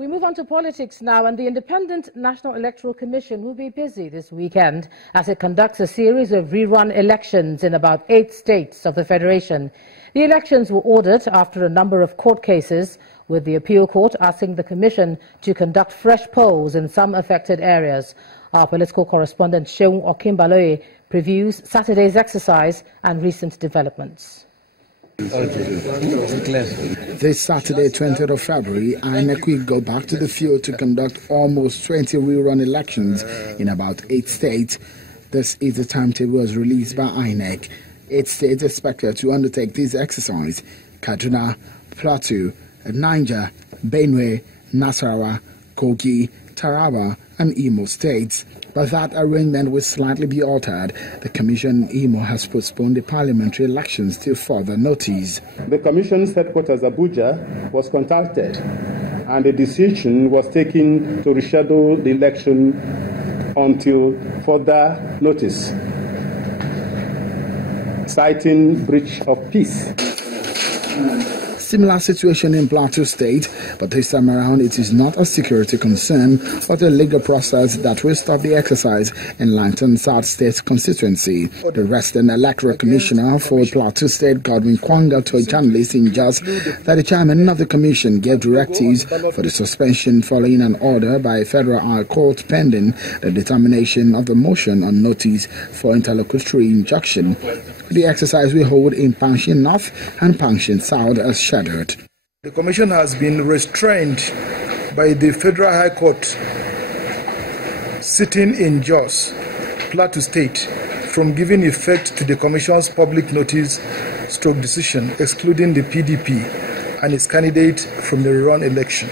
We move on to politics now, and the Independent National Electoral Commission will be busy this weekend as it conducts a series of rerun elections in about 8 states of the Federation. The elections were ordered after a number of court cases, with the appeal court asking the Commission to conduct fresh polls in some affected areas. Our political correspondent Seun Okimbaloye previews Saturday's exercise and recent developments. This Saturday, 20th of February, INEC will go back to the field to conduct almost 20 rerun elections in about 8 states. This is the timetable as released by INEC. 8 states expected to undertake this exercise: Kaduna, Plateau, Niger, Benue, Nasarawa, Kogi, Taraba, and Imo states. But that arrangement will slightly be altered. The Commission in Imo has postponed the parliamentary elections till further notice. The Commission's headquarters, Abuja, was contacted, and a decision was taken to reschedule the election until further notice, citing breach of peace. Similar situation in Plateau State, but this time around it is not a security concern but a legal process that will stop the exercise in Langton South State constituency. The resident electoral commissioner for Plateau State, Godwin Kwanga, told journalists in Jos that the chairman of the commission gave directives for the suspension following an order by a federal high court pending the determination of the motion on notice for interlocutory injunction. The exercise will hold in Pangshin North and Pangshin South as scheduled. The Commission has been restrained by the Federal High Court sitting in Jos, Plateau State, from giving effect to the Commission's public notice stroke decision excluding the PDP and its candidate from the rerun election,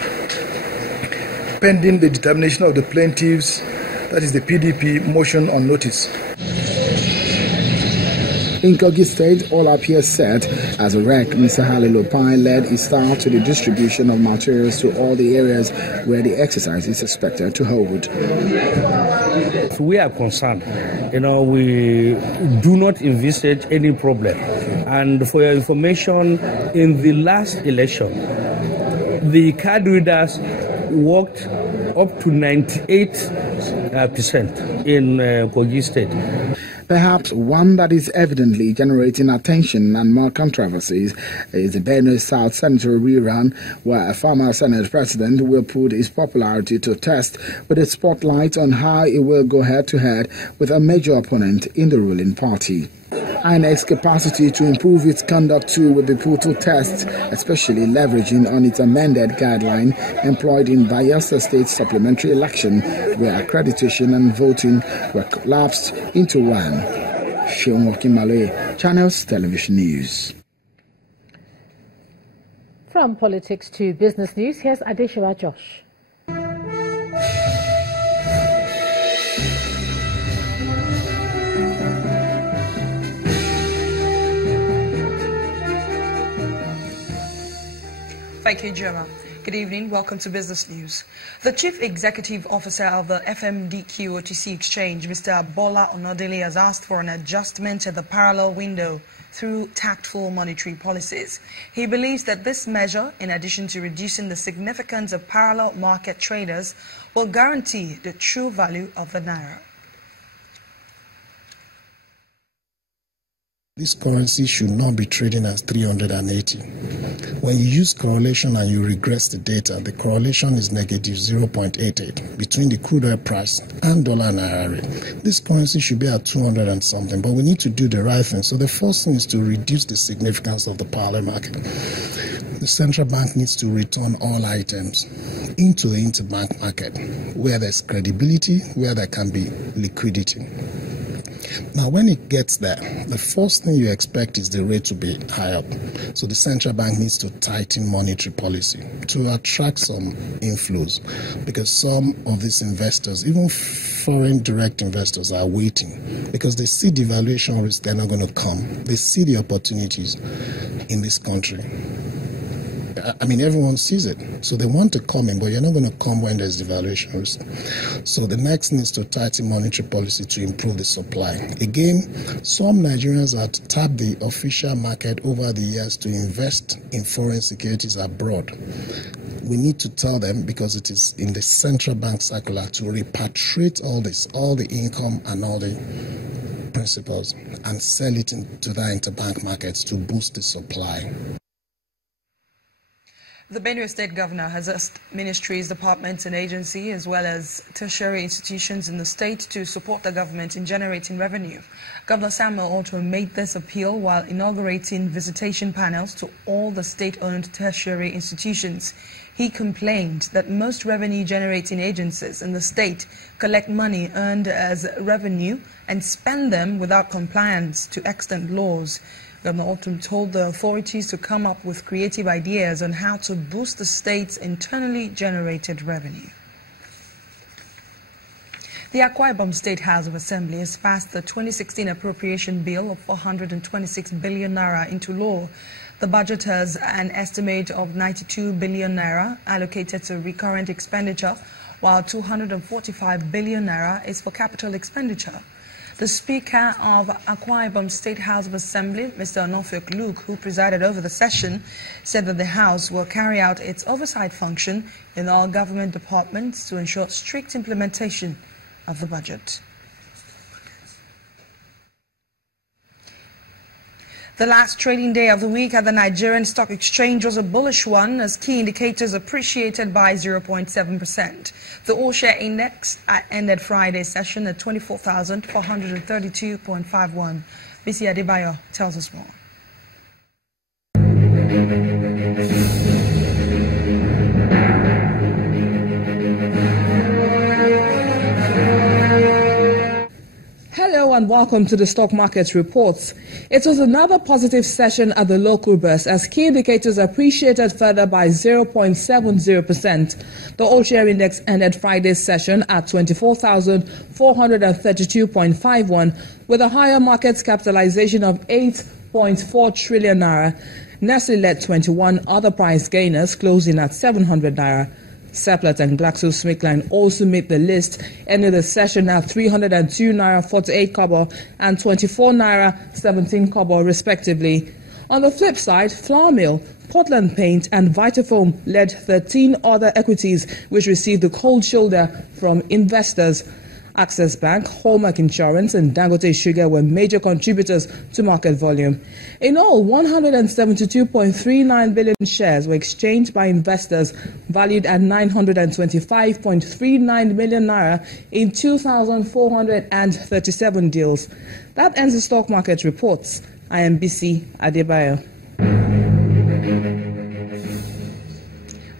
pending the determination of the plaintiffs, that is the PDP, motion on notice. In Kogi State, all appears set as a REC, Mr. Halilu Pine, led his staff to the distribution of materials to all the areas where the exercise is expected to hold. We are concerned. We do not envisage any problem. And for your information, in the last election, the card readers worked up to 98% in Kogi State. Perhaps one that is evidently generating attention and more controversies is the Benue South Senatorial rerun, where a former Senate president will put his popularity to test with a spotlight on how he will go head-to-head with a major opponent in the ruling party. INEC's capacity to improve its conduct too will be put to test, especially leveraging on its amended guideline employed in Bayelsa State supplementary election, where accreditation and voting were collapsed into one. Seun Okimbaloye, Channels Television News. From politics to business news, here's Adeshawa Josh. Thank you, Gemma. Good evening. Welcome to Business News. The Chief Executive Officer of the FMDQ OTC Exchange, Mr. Bola Onodele, has asked for an adjustment at the parallel window through tactful monetary policies. He believes that this measure, in addition to reducing the significance of parallel market traders, will guarantee the true value of the naira. This currency should not be trading as 380. When you use correlation and you regress the data, the correlation is negative 0.88 between the crude oil price and dollar naira rate. This currency should be at 200 and something, but we need to do the right thing. So the first thing is to reduce the significance of the parallel market. The central bank needs to return all items into the interbank market, where there's credibility, where there can be liquidity. Now, when it gets there, the first thing you expect is the rate to be high up. So the central bank needs to tighten monetary policy to attract some inflows, because some of these investors, even foreign direct investors, are waiting because they see devaluation risk. They're not going to come. They see the opportunities in this country. I mean, everyone sees it. So they want to come in, but you're not going to come when there's devaluation risk. So the next thing is to tighten monetary policy to improve the supply. Again, some Nigerians have tapped the official market over the years to invest in foreign securities abroad. We need to tell them, because it is in the central bank circular, to repatriate all this, all the income and all the principles, and sell it into the interbank markets to boost the supply. The Benue State Governor has asked ministries, departments and agencies as well as tertiary institutions in the state to support the government in generating revenue. Governor Samuel Ortom made this appeal while inaugurating visitation panels to all the state-owned tertiary institutions. He complained that most revenue-generating agencies in the state collect money earned as revenue and spend them without compliance to extant laws. Governor Ortom told the authorities to come up with creative ideas on how to boost the state's internally generated revenue. The Akwa Ibom State House of Assembly has passed the 2016 appropriation bill of 426 billion naira into law. The budget has an estimate of 92 billion naira allocated to recurrent expenditure, while 245 billion naira is for capital expenditure. The Speaker of Akwa Ibom State House of Assembly, Mr. Onofik Luke, who presided over the session, said that the House will carry out its oversight function in all government departments to ensure strict implementation of the budget. The last trading day of the week at the Nigerian Stock Exchange was a bullish one, as key indicators appreciated by 0.7%. The all-share index ended Friday's session at 24,432.51. BC Adebayo tells us more. Hello and welcome to the Stock Market Reports. It was another positive session at the local burst as key indicators appreciated further by 0.70%. The all-share index ended Friday's session at 24,432.51 with a higher market capitalization of 8.4 trillion naira. Nestle led 21 other price gainers, closing at 700 naira. Seplat and GlaxoSmithKline also made the list, ending the session at 302 naira 48 kobo and 24 naira 17 kobo respectively. On the flip side, Flour Mill, Portland Paint and Vitafoam led 13 other equities which received the cold shoulder from investors. Access Bank, Hallmark Insurance and Dangote Sugar were major contributors to market volume. In all, 172.39 billion shares were exchanged by investors valued at 925.39 million naira in 2,437 deals. That ends the stock market reports. I am BC Adebayo.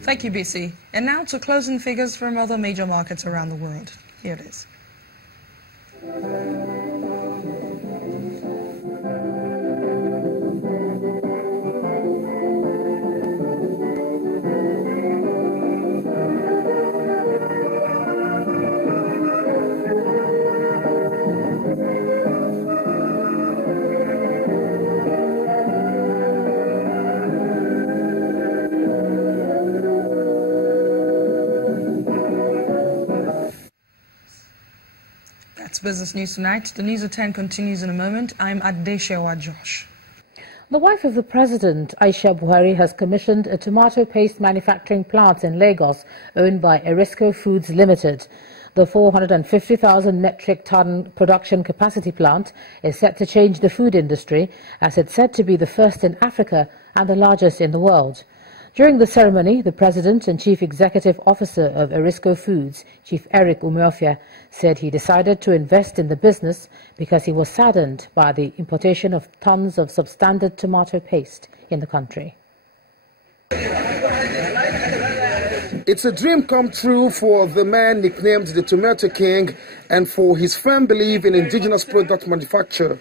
Thank you, BC. And now to closing figures from other major markets around the world. Here it is. That's Business News Tonight. The News at 10 continues in a moment. I'm Adeshewa Josh. The wife of the president, Aisha Buhari, has commissioned a tomato paste manufacturing plant in Lagos owned by Erisco Foods Limited. The 450,000 metric ton production capacity plant is set to change the food industry, as it's said to be the first in Africa and the largest in the world. During the ceremony, the President and Chief Executive Officer of Erisco Foods, Chief Eric Umuofia, said he decided to invest in the business because he was saddened by the importation of tons of substandard tomato paste in the country. It's a dream come true for the man nicknamed the Tomato King and for his firm belief in indigenous product manufacture.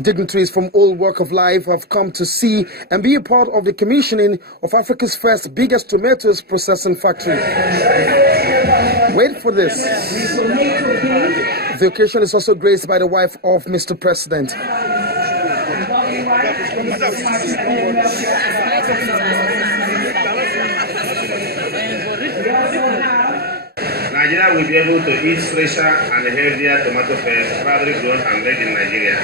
Dignitaries from all walks of life have come to see and be a part of the commissioning of Africa's first biggest tomatoes processing factory. Wait for this. The occasion is also graced by the wife of Mr. President. Nigeria will be able to eat fresher and healthier tomato paste proudly grown and made in Nigeria.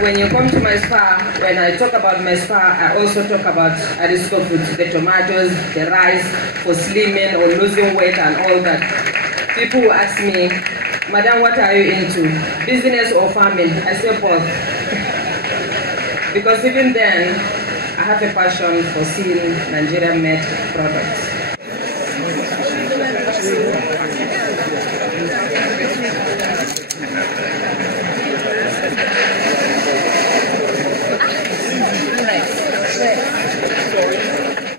When you come to my spa, when I talk about my spa, I also talk about Arisco foods, the tomatoes, the rice for slimming or losing weight and all that. People will ask me, Madam, what are you into? Business or farming? I say both. Because even then, I have a passion for seeing Nigerian-made products.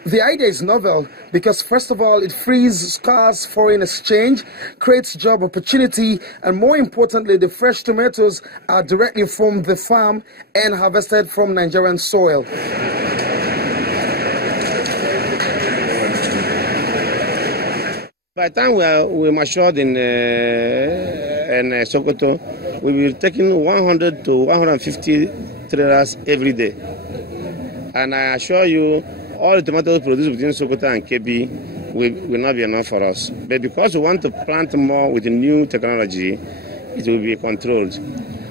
The idea is novel because, first of all, it frees scarce foreign exchange, creates job opportunity, and more importantly, the fresh tomatoes are directly from the farm and harvested from Nigerian soil. By the time we're matured in Sokoto, we'll be taking 100 to 150 trailers every day. And I assure you, all the tomatoes produced within Sokoto and Kebbi will not be enough for us. But because we want to plant more with the new technology, it will be controlled.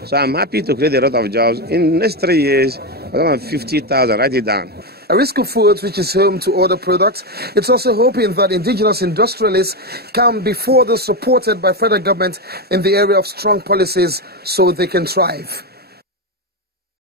So I'm happy to create a lot of jobs. In the next 3 years, around 50,000, write it down. Arisco Foods, which is home to other products, it's also hoping that indigenous industrialists can be further supported by federal government in the area of strong policies so they can thrive.